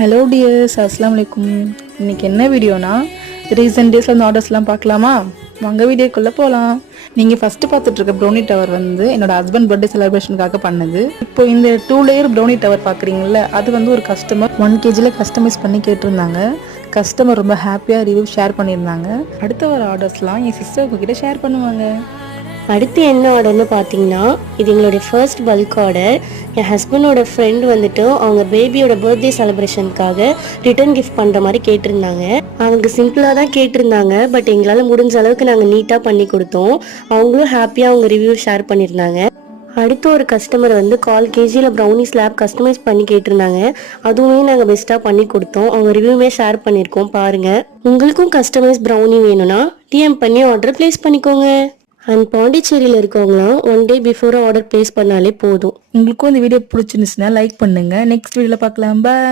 Hello tears, அஸ்ஸலாமு அலைக்கும். இன்றைக்கி என்ன வீடியோனா, ரீசெண்ட் டேஸில் அந்த ஆர்டர்ஸ்லாம் பார்க்கலாமா? வாங்க வீடியோக்குள்ளே போகலாம். நீங்கள் ஃபஸ்ட்டு பார்த்துட்ருக்க ப்ரௌனி டவர் வந்து என்னோடய ஹஸ்பண்ட் பர்த்டே செலிப்ரேஷனுக்காக பண்ணது. இப்போ இந்த 2 லேயர் ப்ரௌனி டவர் பார்க்குறீங்கள, அது வந்து ஒரு கஸ்டமர் 1 kgயில் கஸ்டமைஸ் பண்ணி கேட்டிருந்தாங்க. கஸ்டமர் ரொம்ப ஹாப்பியாக ரிவ்யூ ஷேர் பண்ணியிருந்தாங்க. அடுத்த வர ஆர்டர்ஸ்லாம் என் சிஸ்டர் உங்ககிட்ட ஷேர் பண்ணுவாங்க. அடுத்து என்ன ஆர்டர்னு பார்த்தீங்கன்னா, இது எங்களுடைய ஃபர்ஸ்ட் பல்க் ஆர்டர். என் ஹஸ்பண்டோட ஃப்ரெண்ட் வந்துட்டு அவங்க பேபியோட பர்த்டே செலிப்ரேஷனுக்காக ரிட்டர்ன் கிஃப்ட் பண்ணுற மாதிரி கேட்டிருந்தாங்க. அவங்க சிம்பிளாக தான் கேட்டிருந்தாங்க, பட் எங்களால் முடிஞ்ச அளவுக்கு நாங்கள் நீட்டாக பண்ணி கொடுத்தோம். அவங்களும் ஹாப்பியாக அவங்க ரிவ்யூ ஷேர் பண்ணியிருந்தாங்க. அடுத்து ஒரு கஸ்டமர் வந்து 1/4 kgயில் ப்ரௌனி ஸ்லாப் கஸ்டமைஸ் பண்ணி கேட்டிருந்தாங்க. அதுவுமே நாங்கள் பெஸ்ட்டாக பண்ணி கொடுத்தோம். அவங்க ரிவ்யூமே ஷேர் பண்ணியிருக்கோம், பாருங்கள். உங்களுக்கும் கஸ்டமைஸ் ப்ரௌனி வேணும்னா டிஎம் பண்ணி ஆர்டர் ப்ளேஸ் பண்ணிக்கோங்க. அண்ட் பாண்டிச்சேரியில் இருக்கவங்களாம் 1 day பிஃபோர் ஆர்டர் ப்ளேஸ் பண்ணாலே போதும். உங்களுக்கும் இந்த வீடியோ பிடிச்சிருந்துச்சுன்னா லைக் பண்ணுங்கள். நெக்ஸ்ட் வீடியோவில் பார்க்கலாம். பாய்.